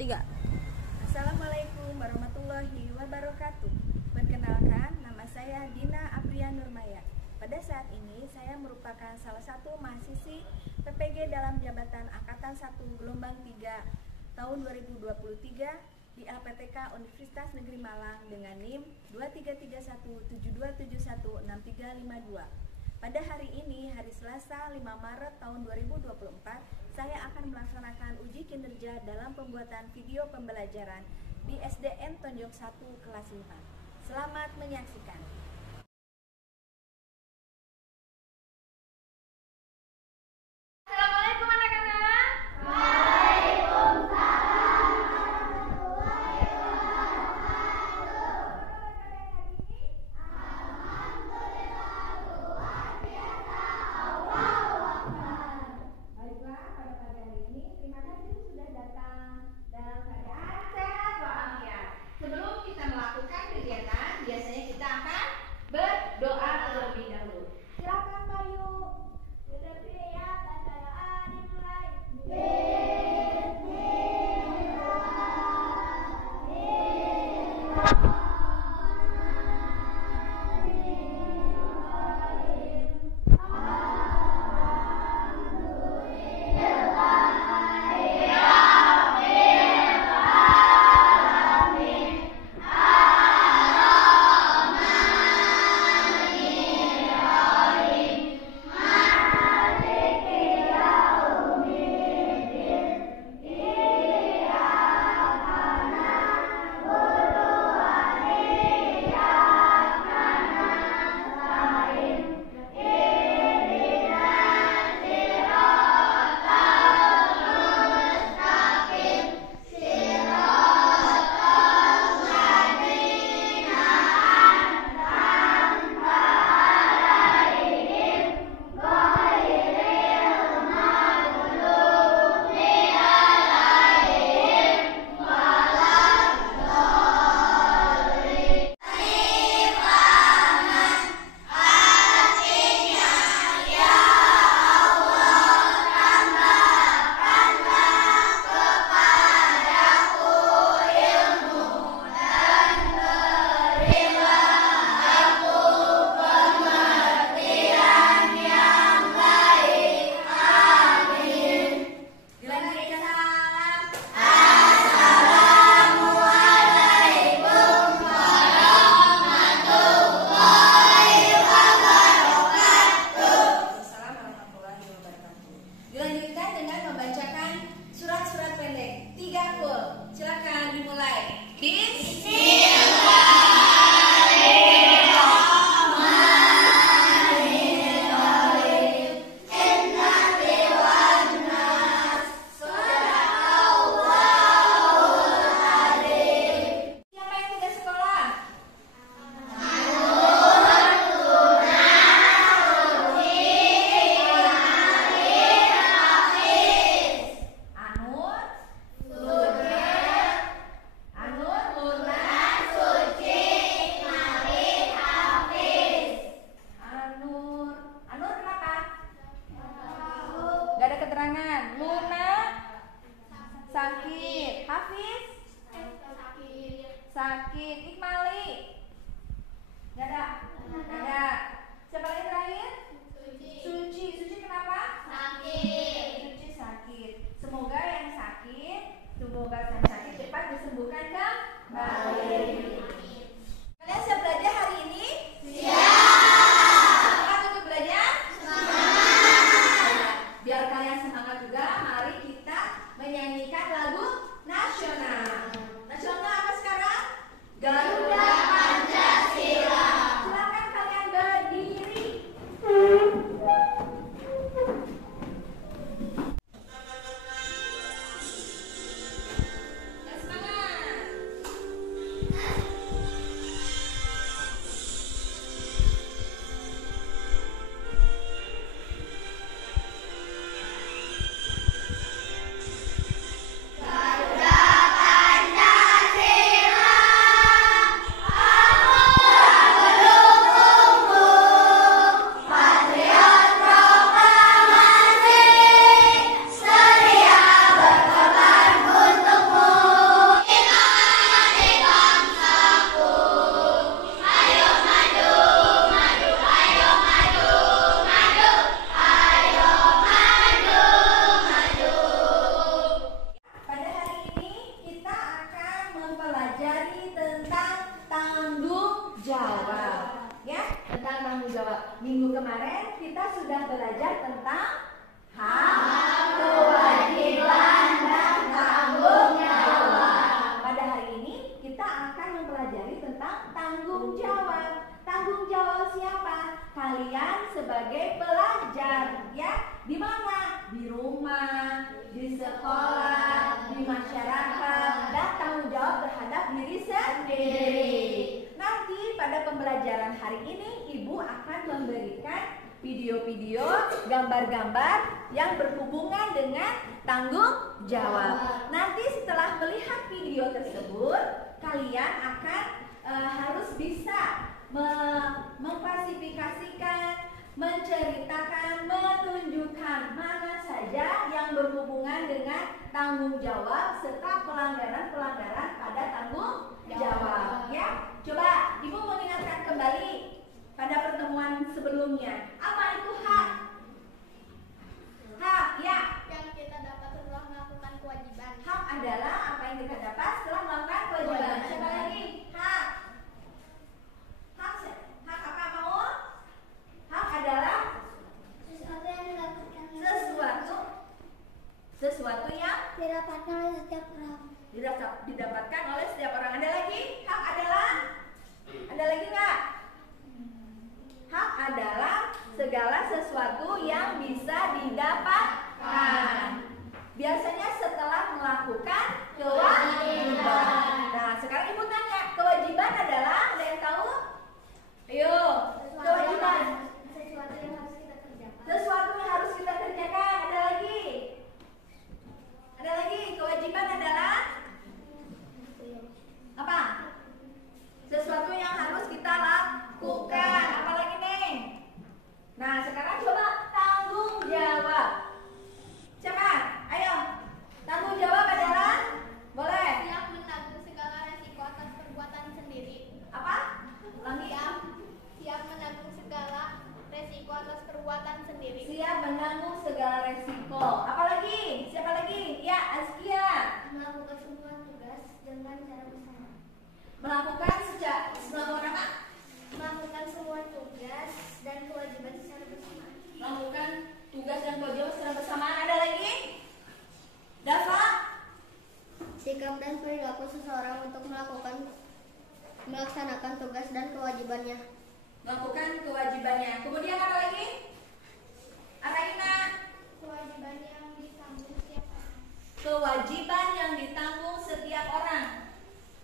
3. Assalamualaikum warahmatullahi wabarakatuh. Perkenalkan, nama saya Dina Apria Nurmaya. Pada saat ini saya merupakan salah satu mahasiswi PPG dalam jabatan Angkatan 1 Gelombang 3 tahun 2023 di LPTK Universitas Negeri Malang dengan NIM 233172716352. Pada hari ini, hari Selasa 5 Maret tahun 2024, saya akan melaksanakan uji kinerja dalam pembuatan video pembelajaran di SDN Tonjong 1 kelas 5. Selamat menyaksikan. Assalamualaikum anak-anak. Baiklah, pada pagi hari ini terima kasih sudah datang dalam keadaan sehat walafiat. Sebelum kita melakukan kegiatan, biasanya kita akan jawab. Ya, tentang tanggung jawab. Minggu kemarin kita sudah belajar tentang hak, kewajiban, dan tanggung jawab. Pada hari ini kita akan mempelajari tentang tanggung jawab. Tanggung jawab siapa? Kalian sebagai pelajar, ya. Di mana? Di rumah, di sekolah, di masyarakat, dan tanggung jawab terhadap diri sendiri. Nanti pada pembelajaran hari ini Ibu akan memberikan video-video, gambar-gambar yang berhubungan dengan tanggung jawab. Nanti setelah melihat video tersebut, kalian akan harus bisa mengklasifikasikan, menceritakan, menunjukkan mana saja yang berhubungan dengan tanggung jawab serta pelanggaran-pelanggaran pada tanggung jawab. Ya, coba Ibu mengingatkan kembali pada pertemuan sebelumnya. Apa itu hak? Hak, ya. Yang kita dapat setelah melakukan kewajiban. Hak adalah apa yang kita dapat setelah melakukan kewajiban. Siapa lagi? Hak. Hak apa mau? Hak adalah Sesuatu yang didapatkan sesuatu yang didapatkan oleh setiap orang. didapatkan oleh setiap orang. Ada lagi? Hak adalah? Ada lagi nggak? Hak adalah segala sesuatu yang bisa didapatkan. Biasanya setelah melakukan kewajiban. Nah, sekarang Ibu tanya, kewajiban adalah, ada yang tahu? Ayo, kewajiban. Sesuatu yang harus kita kerjakan. Sesuatu yang harus kita kerjakan. Ada lagi? Ada lagi? Kewajiban adalah apa? Sesuatu yang harus kita lakukan. Apa lagi nih? Nah, sekarang coba tanggung jawab. Siapa? Ayo. Tanggung jawab adalah? Boleh. Siap menanggung segala resiko atas perbuatan sendiri. Apa? Ulangi. Siap menanggung segala resiko atas perbuatan sendiri. Siap menanggung segala resiko. Apa lagi? Siapa lagi? Ya, Azkia. Melakukan semua tugas dengan cara bersama. Melakukan apa? Melakukan semua tugas dan kewajiban secara bersama. Melakukan tugas dan kewajiban secara bersamaan. Ada lagi? Dava? Sikap dan perilaku seseorang untuk melaksanakan tugas dan kewajibannya. Melakukan kewajibannya. Kemudian apa lagi? Araina? Kewajiban yang ditanggung setiap orang. Kewajiban yang ditanggung setiap orang.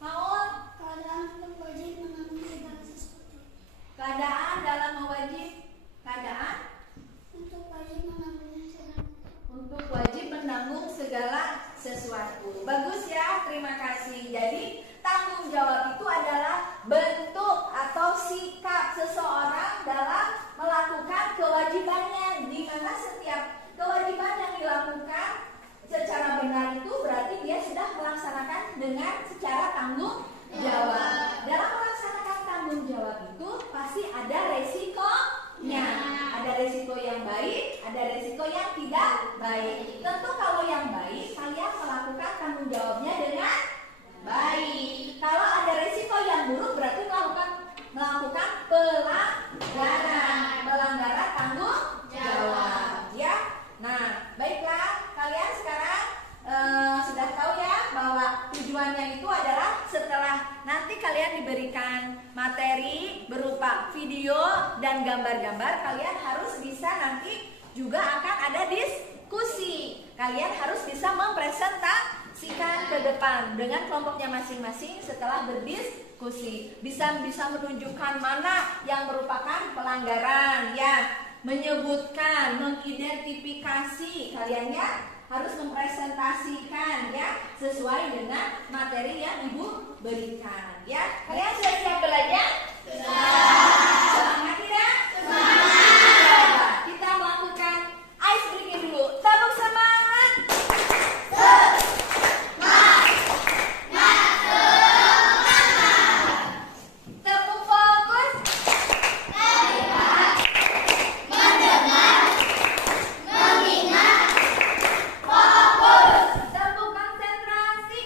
Maul? Keadaan untuk wajib menanggung segala sesuatu. Keadaan dalam mewajib. Keadaan? Untuk wajib menanggung segala. Untuk wajib menanggung segala sesuatu. Bagus ya, terima kasih. Jadi tanggung jawab itu adalah bentuk atau sikap seseorang dalam melakukan kewajibannya, di mana setiap kewajiban yang dilakukan secara benar itu berarti dia sudah melaksanakan dengan secara tanggung jawab. Dalam melaksanakan tanggung jawab itu pasti ada resikonya. Ada resiko yang baik, ada resiko yang tidak baik. Tentu kalau yang baik, kalian melakukan tanggung jawabnya dengan baik. Kalau ada resiko yang buruk, berarti melakukan pelanggaran tanggung jawab. Ya. Nah, baiklah, kalian sekarang sudah tahu ya bahwa tujuannya itu adalah setelah nanti kalian diberikan materi berupa video dan gambar-gambar, kalian harus bisa nanti juga akan ada diskusi. Kalian harus bisa mempresentasikan ke depan dengan kelompoknya masing-masing setelah berdiskusi. Bisa menunjukkan mana yang merupakan pelanggaran, ya, menyebutkan, mengidentifikasi. Kaliannya harus mempresentasikan, ya, sesuai dengan materi yang Ibu berikan, ya. Kalian sudah siap belajar? Semangat tidak? Semangat. Kita melakukan ice breaking dulu. Tepuk semangat. Tepuk fokus. Tepuk konsentrasi.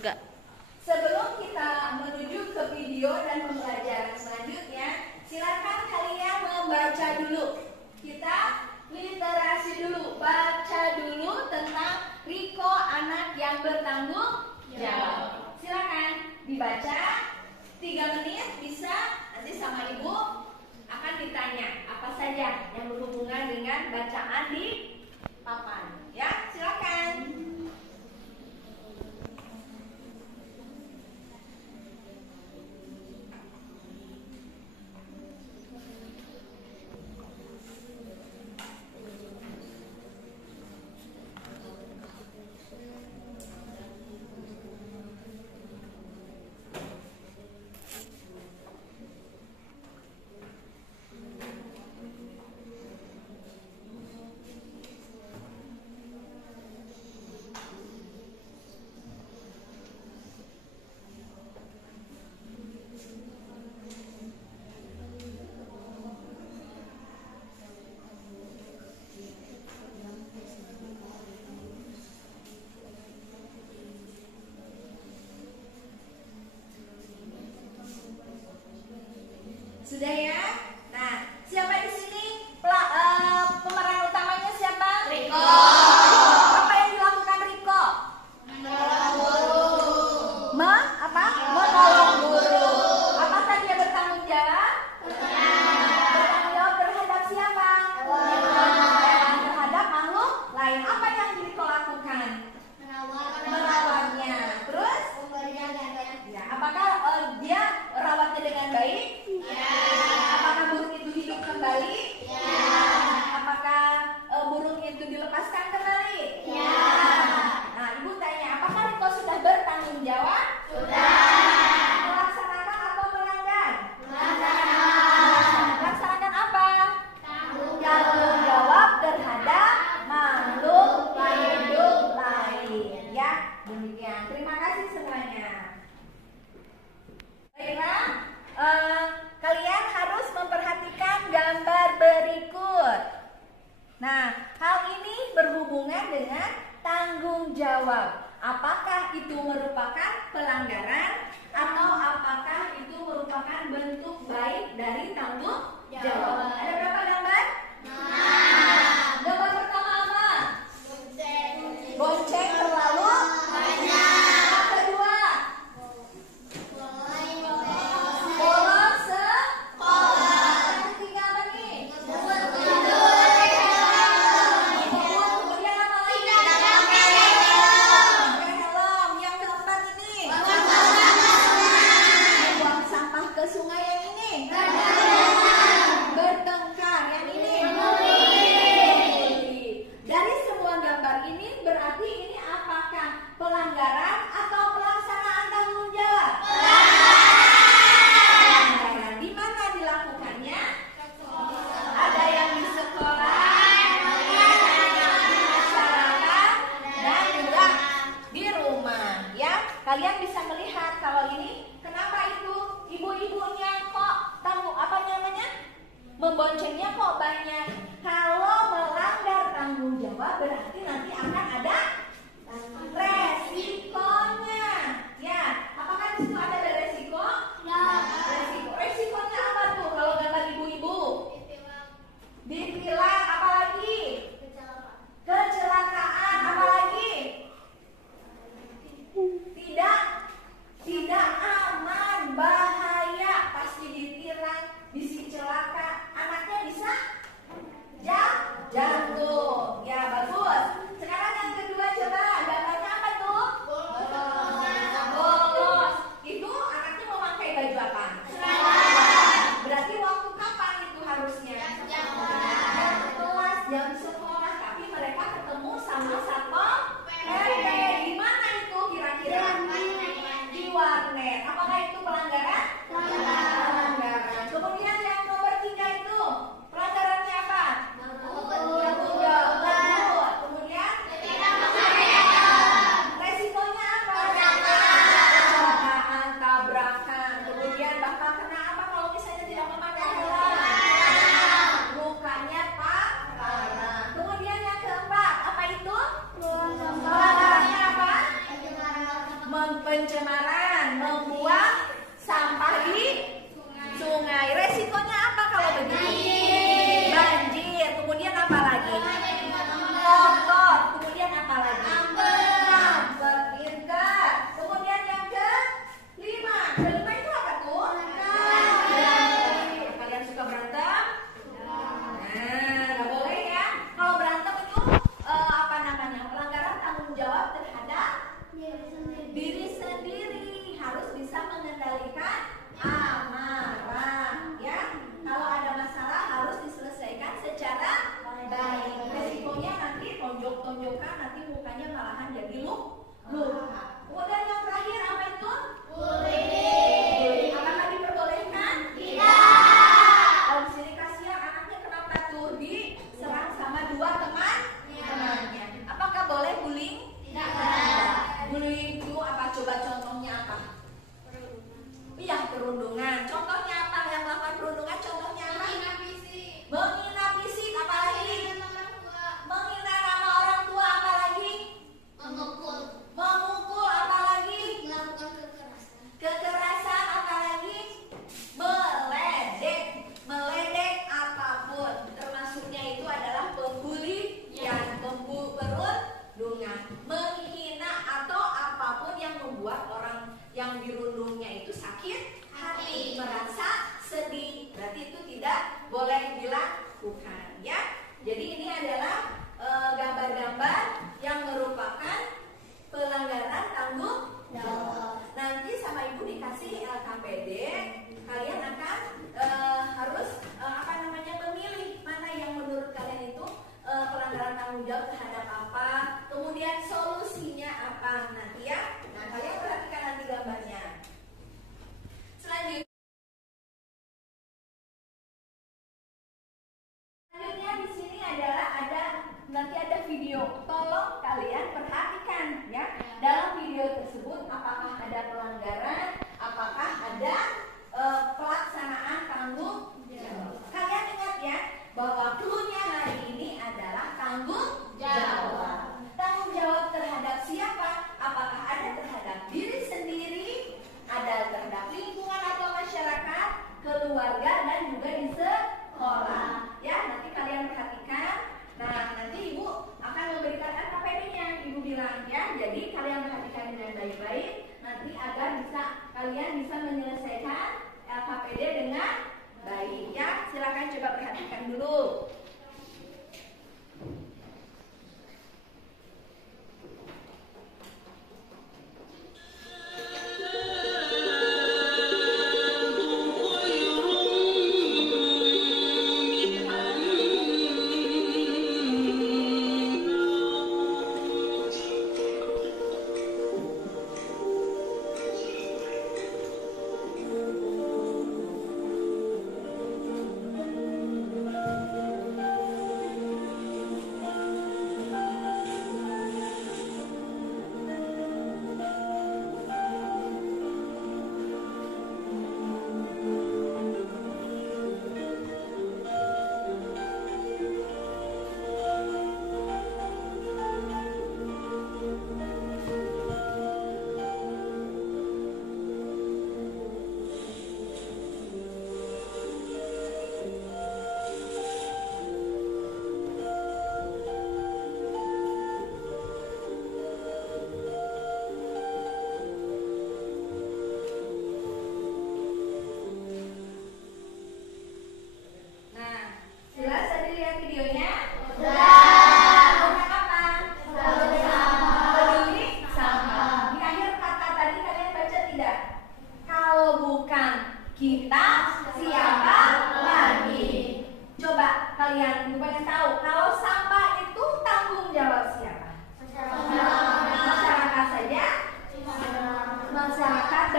3. Sebelum kita menuju ke video dan pembelajaran selanjutnya, silakan kalian membaca dulu. Kita literasi dulu, baca dulu tentang Riko anak yang bertanggung jawab. Silakan dibaca 3 menit bisa, nanti sama ibu akan ditanya apa saja yang berhubungan dengan bacaan di papan. Ya, silakan. Sudah ya? Nah, siapa di sini pemeran utamanya siapa? Riko. Apa yang dilakukan Riko? Menolong guru. Menolong guru. Apakah dia bertanggung jawab? Bertanggung jawab terhadap siapa? Terhadap makhluk lain. Apa yang Riko lakukan? Merawatnya. Terus? Ya, apakah dia rawatnya dengan baik? Apakah burung itu hidup kembali? Apakah burung itu dilepaskan kembali? Nah, ibu tanya, apakah Riko sudah bertanggung jawab? Melaksanakan atau melanggar? Melaksanakan apa? Tanggung jawab terhadap makhluk hidup lain. Ya, demikian. Terima kasih semuanya. Baiklah, kalian harus memperhatikan gambar berikut. Nah, hal ini berhubungan dengan tanggung jawab. Apakah itu merupakan pelanggaran atau apakah itu merupakan bentuk baik dari tanggung jawab? Ada berapa gambar? Gambar pertama apa? Bonceng terlalu banyak. Yang kedua, bolos sekolah. Yang ketiga apa nih? Kemudian apa lagi? Pakai helm. Yang keempat ini? Buang sampah ke sungai. Yang ini? Bertengkar. Yang ini? Dari semua gambar ini berarti ini apakah pelanggaran atau pelaksanaan tanggung jawab? Pelanggaran. Di mana dilakukannya? Ada yang di sekolah, di masyarakat, dan juga di rumah. Ya, kalian bisa melihat kalau ini kenapa itu ibu-ibunya kok memboncengnya kok banyak. Kalau melanggar tanggung jawab berarti nanti akan ada resikonya. Ya, apakah di situ ada resiko? Resikonya apa tuh kalau gambar ibu-ibu? Ditilang, apalagi? Kecelakaan, apalagi? Tidak aman, bahaya, pasti ditilang, bisa celaka, anaknya bisa jatuh. Ya, bagus. Sekarang yang kedua coba, gambarnya apa tuh? Bolos. Itu anaknya memakai baju apa? Berarti waktu kapan itu harusnya? Jam kelas, jam sekolah, tapi mereka ketemu sama satpol PP. Di mana itu kira-kira? Di warnet. Apakah itu pelanggaran? Pelanggaran. Kemudian yang nomor 3 itu pelanggarannya apa? Tanggung jawab. Kemudian resikonya apa? Kecelakaan, tabrakan. Kemudian bakal kena apa kalau misalnya tidak memakai helm? Lukanya parah. Kemudian yang keempat apa itu? Pelanggarannya apa? pencemaran, membuang sampah di sungai. Resikonya apa kalau begitu? Banjir. Kemudian apa lagi? Kotor. Kemudian apa lagi? Ngambek. Ingat. Kemudian yang kelima. Kelima itu apa tuh? Kalian suka berantem? Nah, nggak boleh ya. Kalau berantem itu apa namanya? Pelanggaran tanggung jawab terhadap diri sendiri. Harus bisa mengendalikan amarah, ya. Kalau ada masalah harus diselesaikan secara baik. Resikonya nanti tonjok-tonjokan, nanti mukanya malahan jadi luka. Kemudian yang terakhir apa itu? Bullying. Apakah diperbolehkan? Tidak. Kalau di sini kasihan anaknya kenapa tuh diserang sama dua temannya. Apakah boleh bullying? Tidak. Bullying itu apa? Coba contohnya apa? Iya, perundungan. Contohnya apa? Yang melakukan perundungan contohnya apa? Menghina fisik, apalagi? Menghina nama orang tua, apalagi? Memukul, apalagi? Kekerasan, apalagi? Meledek apapun. Termasuknya itu adalah pembulian, perundungan, menghina atau apapun yang membuat orang yang dirundungnya itu sakit hati, merasa sedih. Berarti itu tidak boleh dilakukan, ya. Jadi ini adalah gambar-gambar yang merupakan pelanggaran tanggung jawab. Nanti sama ibu dikasih LKPD, kalian akan harus memilih mana yang menurut kalian itu pelanggaran tanggung jawab terhadap apa, kemudian solusinya apa nanti, ya. Nah, kalian perhatikan nanti gambarnya. Selanjutnya di sini nanti ada video. Tolong kalian perhatikan, ya. Dalam video tersebut apakah ada pelanggaran, apakah ada pelaksanaan tanggung jawab. Kalian ingat ya bahwa clue-nya hari ini adalah tanggung jawab. Tanggung jawab terhadap siapa? Apakah ada terhadap diri sendiri, ada terhadap lingkungan atau masyarakat, keluarga, dan juga di sekolah. Ya, nanti kalian perhatikan. Nah, nanti ibu akan memberikan LKPD-nya, ibu bilang, ya. Jadi kalian perhatikan dengan baik-baik, nanti agar kalian bisa menyelesaikan LKPD dengan baik, ya. Silakan coba perhatikan dulu.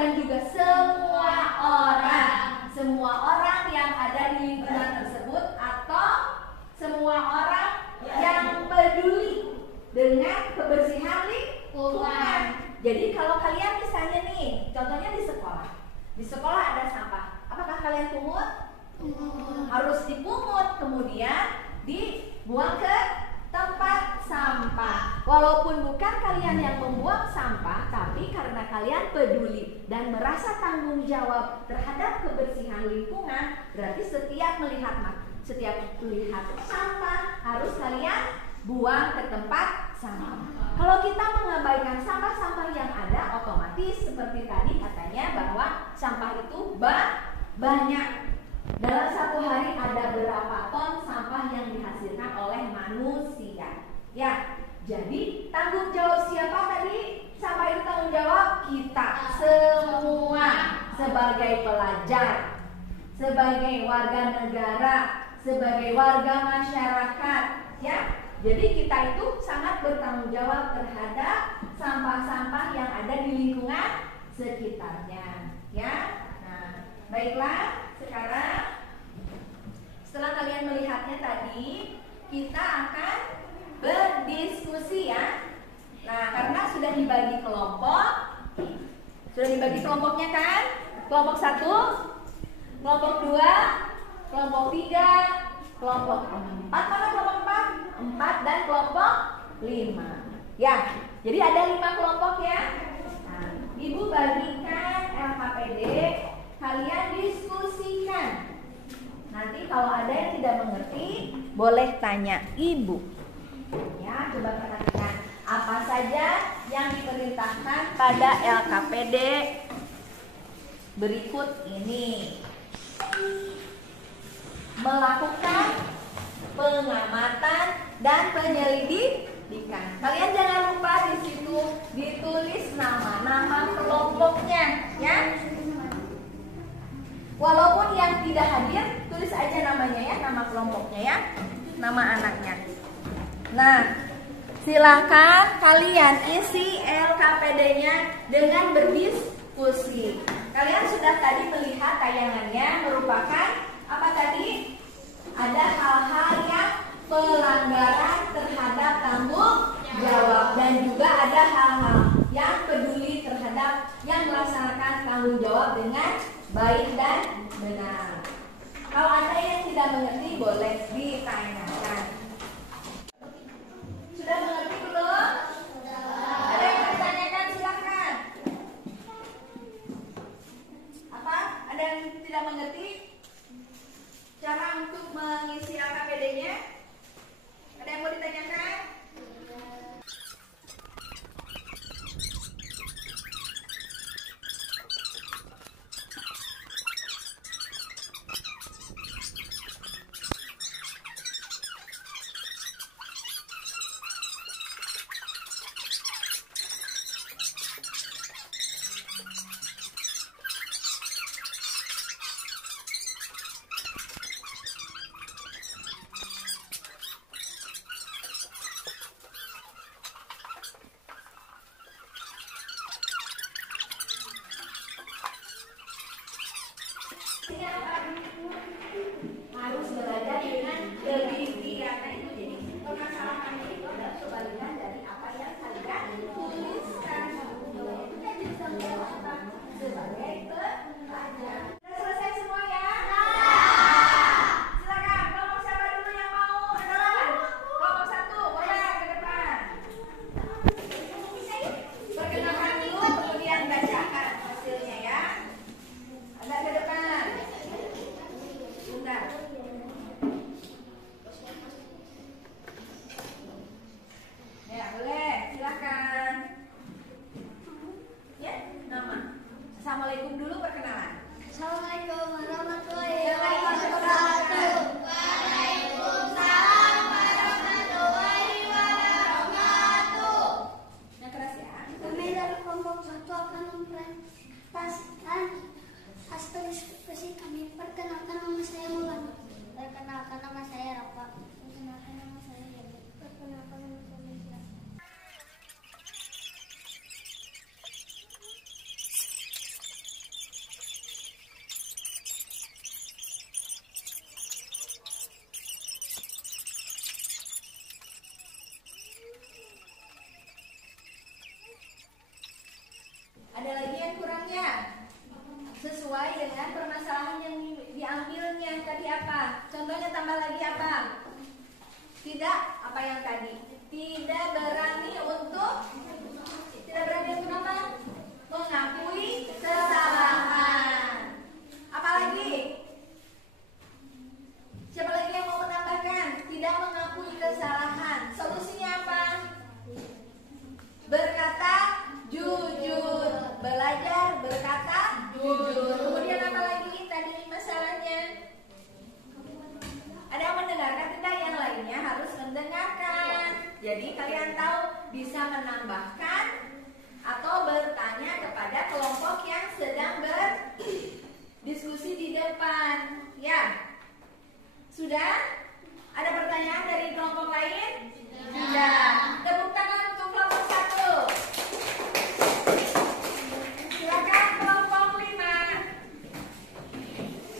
dan juga semua orang yang ada di lingkungan tersebut atau semua orang yang peduli dengan kebersihan lingkungan. Jadi kalau kalian misalnya nih, contohnya di sekolah ada sampah, apakah kalian pungut? Harus dipungut, kemudian dibuang ke tempat sampah. Walaupun bukan kalian yang membuang sampah, tapi karena kalian peduli dan merasa tanggung jawab terhadap kebersihan lingkungan, berarti setiap melihat sampah harus kalian buang ke tempat sampah. Kalau kita mengabaikan sampah-sampah yang ada, otomatis seperti tadi katanya bahwa sampah itu banyak. Dalam satu hari ada berapa ton sampah yang dihasilkan oleh manusia. Ya, jadi tanggung jawab siapa tadi? Sampah itu tanggung jawab kita semua sebagai pelajar, sebagai warga negara, sebagai warga masyarakat, ya. Jadi kita itu sangat bertanggung jawab terhadap sampah-sampah yang ada di lingkungan sekitarnya, ya. Nah, baiklah, sekarang setelah kalian melihatnya tadi, kita akan berdiskusi ya. Nah, karena sudah dibagi kelompok, sudah dibagi kelompoknya kan? Kelompok 1, kelompok 2, kelompok 3, kelompok 4, mana kelompok 4 dan kelompok 5. Ya, jadi ada 5 kelompok ya. Nah, Ibu bagikan LKPD, kalian diskusikan. Nanti kalau ada yang tidak mengerti, boleh tanya Ibu. Ya, coba perhatikan apa saja yang diperintahkan pada LKPD berikut ini. Melakukan pengamatan dan penyelidikan. Kalian jangan lupa di situ ditulis nama kelompoknya, ya. Walaupun yang tidak hadir, tulis aja namanya ya, nama kelompoknya ya, nama anaknya. Nah, silakan kalian isi LKPD-nya dengan berdiskusi. Kalian sudah tadi melihat tayangannya, merupakan apa tadi? Ada hal-hal yang pelanggaran terhadap tanggung jawab, dan juga ada hal-hal yang peduli terhadap yang melaksanakan tanggung jawab dengan baik dan benar. Kalau ada yang tidak mengerti, boleh ditanyakan. Sudah mengerti belum? Ada yang mau ditanyakan, silakan. Apa? Ada yang tidak mengerti cara untuk mengisi LKPD-nya? Ada yang mau ditanyakan? Harus belajar dengan teliti, karena itu jadi permasalahan itu adalah kebalikan dari apa yang kalian tuliskan. Itu kan jadi sebagai pelajar. Sudah selesai semua ya? Silakan, kelompok siapa dulu yang mau kenalan? Kelompok 1, boleh ke depan. Perkenalkan dulu, kemudian bacakan hasilnya ya. Ada ke depan. Bentar. Ya, boleh. Silakan. Ya, nama. Assalamualaikum dulu perkenalan. Assalamualaikum warahmatullahi wabarakatuh. Waalaikumsalam warahmatullahi wabarakatuh. Yang keras ya. Kami dari kelompok 1 akan mempresentasikan hasil diskusi kami. Perkenalkan nama saya Mulan. Perkenalkan nama saya Rafa. Perkenalkan nama saya Dewi. Perkenalkan nama saya Lisa. Ada lagi yang kurangnya? Sesuai dengan permasalahan yang diambilnya tadi apa? Contohnya tambah lagi apa? Tidak, apa yang tadi? Tidak berani untuk apa? mengakui kesalahan. Apalagi? Siapa lagi yang mau menambahkan? Tidak mengakui kesalahan. Solusinya apa? Berkata jujur. Belajar berkata jujur. Kemudian apa lagi tadi masalahnya? Ada yang mendengarkan tidak? Yang lainnya harus mendengarkan. Jadi kalian tahu bisa menambahkan atau bertanya kepada kelompok yang sedang berdiskusi di depan. Ya. Sudah? Ada pertanyaan dari kelompok lain? Tidak. Tepuk tangan untuk kelompok 1. Silakan kelompok 5.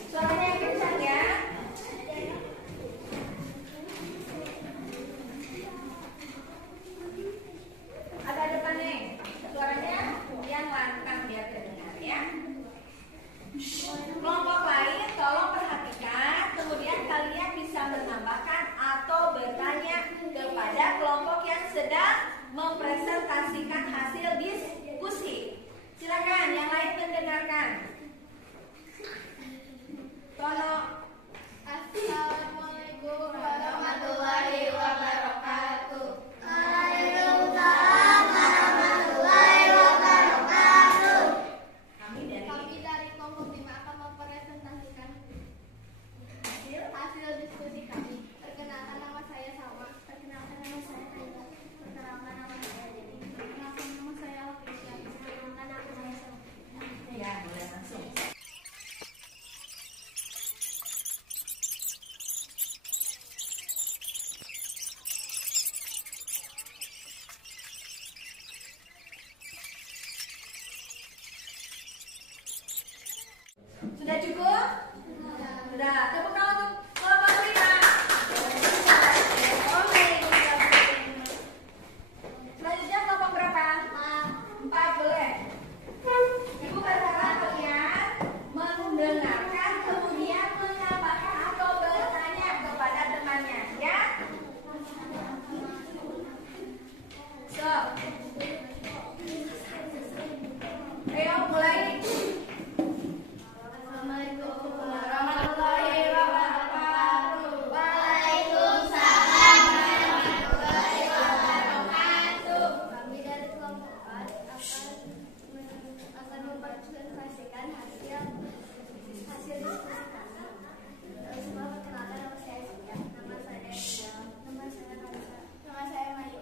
Suaranya yang kencang ya. Ada depan nih. Suaranya yang lantang biar terdengar ya. Kelompok lain tolong perhatikan. Kemudian kalian bisa menambahkan atau bertanya kepada kelompok yang sedang mempresentasikan hasil diskusi. Silakan yang lain mendengarkan. Tono. Assalamualaikum warahmatullahi wabarakatuh. Kami dari kelompok 5 akan mempresentasikan hasil diskusi kami. Perkenalkan nama saya Salma. Perkenalkan nama saya Kaila. Perkenalkan nama saya Dedi. Perkenalkan nama saya Alfisya. Perkenalkan nama saya Salma. Ya, boleh langsung. Sudah cukup? Sudah. Tepuk tangan untuk kelompok 5. Selanjutnya kelompok berapa? 4 boleh. Ibu berharap kalian mendengarkan kemudian menambahkan atau bertanya kepada temannya, ya. So. Ayo mulai. Assalamualaikum warahmatullahi wabarakatuh. Waalaikumsalam warahmatullahi wabarakatuh. Kami dari kelompok 4 akan mempresentasikan hasil diskusi kami. Semua perkenalkan nama saya Sia, nama saya Ria, nama saya Kalisa, nama saya Mayu.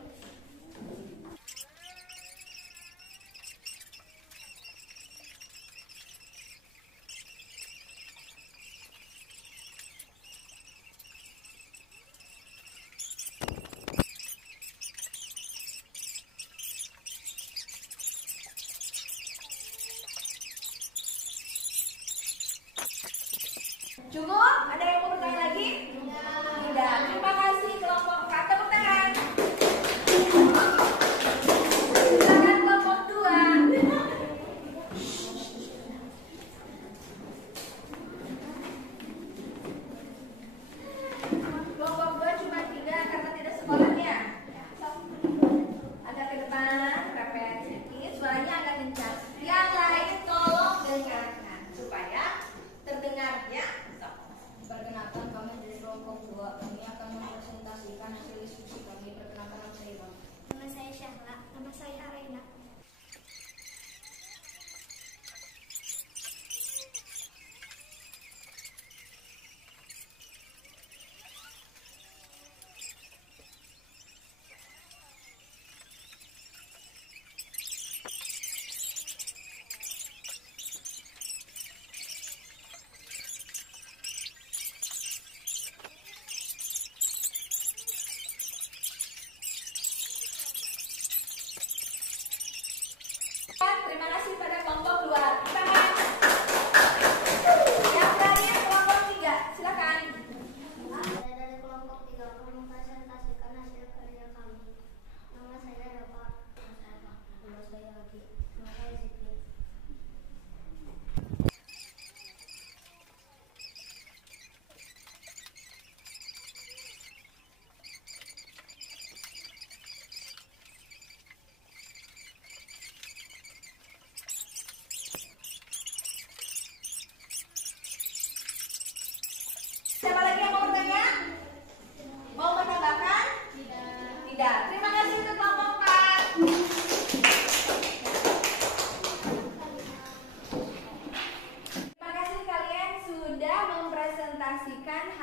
Cukup? Ada yang mau bertanya lagi? Tidak. Terima kasih kelompok 4. Tepuk tangan. Silakan kelompok 2. Kelompok 2 cuma 3 karena tidak sekolahnya. Agak ke depan, repet sedikit, suaranya agak kencang. Yang lain tolong dengarkan supaya terdengar ya. Perkenalkan kami dari kelompok 2. Kami akan mempresentasikan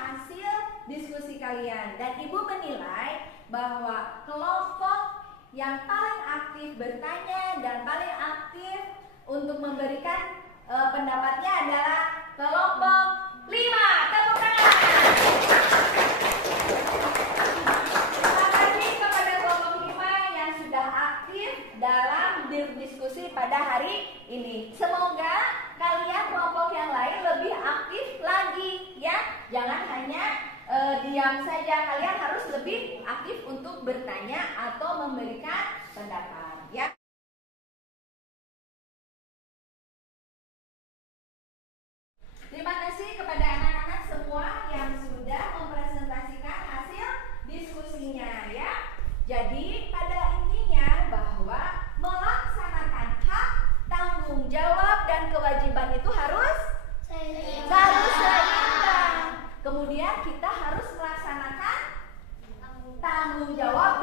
hasil diskusi kalian. Dan Ibu menilai bahwa kelompok yang paling aktif bertanya dan paling aktif untuk memberikan pendapatnya adalah kelompok 5. Tepuk tangan. Terima kasih kepada kelompok 5 yang sudah aktif dalam berdiskusi pada hari ini. Semoga kalian kelompok yang lain lebih aktif lagi ya. Jangan hanya diam saja, kalian harus lebih aktif untuk bertanya atau memberikan pendapat ya. Terima kasih kepada anak-anak semua yang sudah mempresentasikan hasil diskusinya ya. Jadi pada intinya bahwa melaksanakan hak, tanggung jawab dan kewajiban itu harus seimbang. Kemudian kita harus melaksanakan tanggung jawab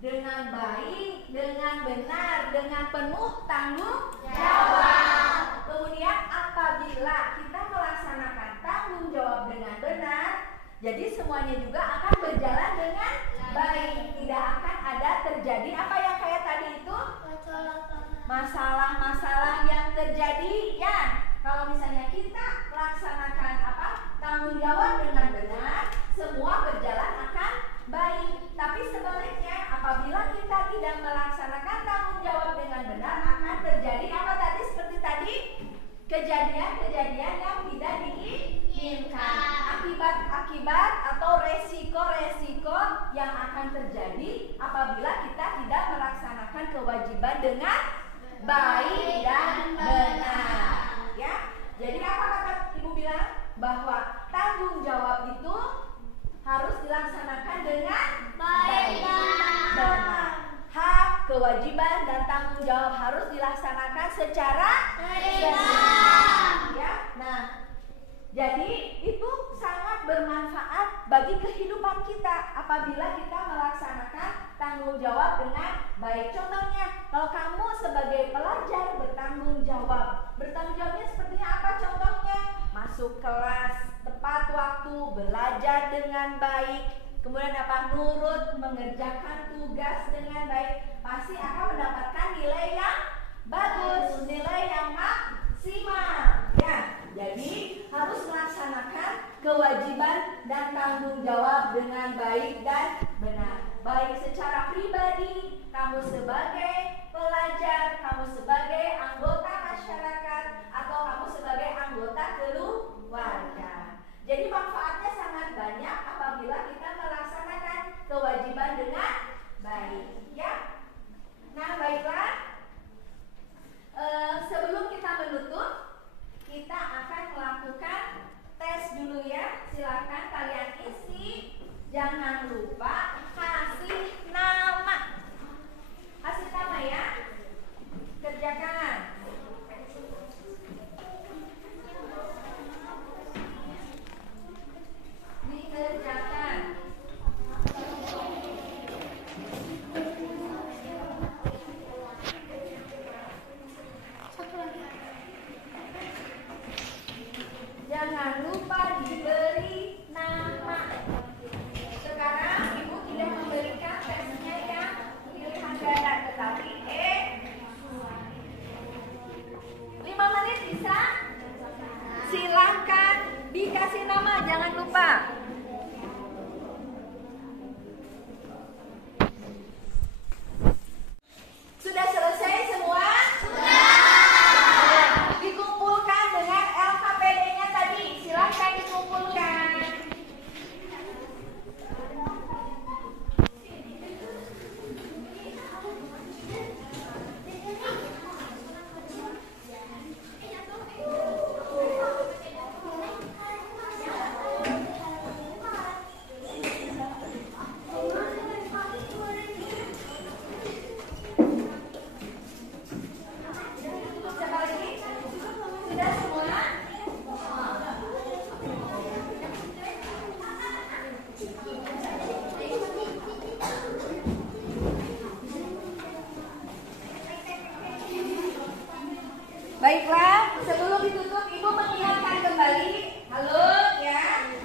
dengan baik, dengan benar, dengan penuh tanggung jawab. Kemudian apabila kita melaksanakan tanggung jawab dengan benar, jadi semuanya juga akan berjalan dengan baik. Tidak akan ada terjadi apa yang kayak tadi itu, masalah-masalah yang terjadi ya. Kalau misalnya kita melaksanakan tanggung jawab dengan benar, semua berjalan akan baik. Tapi sebaliknya, apabila kita tidak melaksanakan tanggung jawab dengan benar, akan terjadi apa tadi, seperti tadi, kejadian-kejadian yang tidak diinginkan. Akibat-akibat atau resiko-resiko yang akan terjadi apabila kita tidak melaksanakan kewajiban dengan baik dan benar. Ya, jadi apa kata Ibu bilang? Bahwa tanggung jawab itu harus dilaksanakan dengan baik dan benar. Hak, kewajiban dan tanggung jawab harus dilaksanakan secara seimbang. Ya, nah, jadi itu sangat bermanfaat bagi kehidupan kita apabila kita melaksanakan tanggung jawab dengan baik. Contohnya, kalau kamu sebagai pelajar bertanggung jawab. Bertanggung jawabnya sepertinya apa contohnya? Masuk kelas tepat waktu, belajar dengan baik, kemudian nurut, mengerjakan tugas dengan baik, pasti akan mendapatkan nilai yang bagus, nilai yang maksimal. Ya, jadi harus melaksanakan kewajiban dan tanggung jawab dengan baik dan benar. Baik secara pribadi, kamu sebagai pelajar, kamu sebagai anggota masyarakat, atau kamu sebagai anggota keluarga. Jadi manfaatnya sangat banyak apabila kita melaksanakan kewajiban dengan baik, ya. Nah, baiklah. Baiklah, sebelum ditutup Ibu mengingatkan kembali. Halo ya.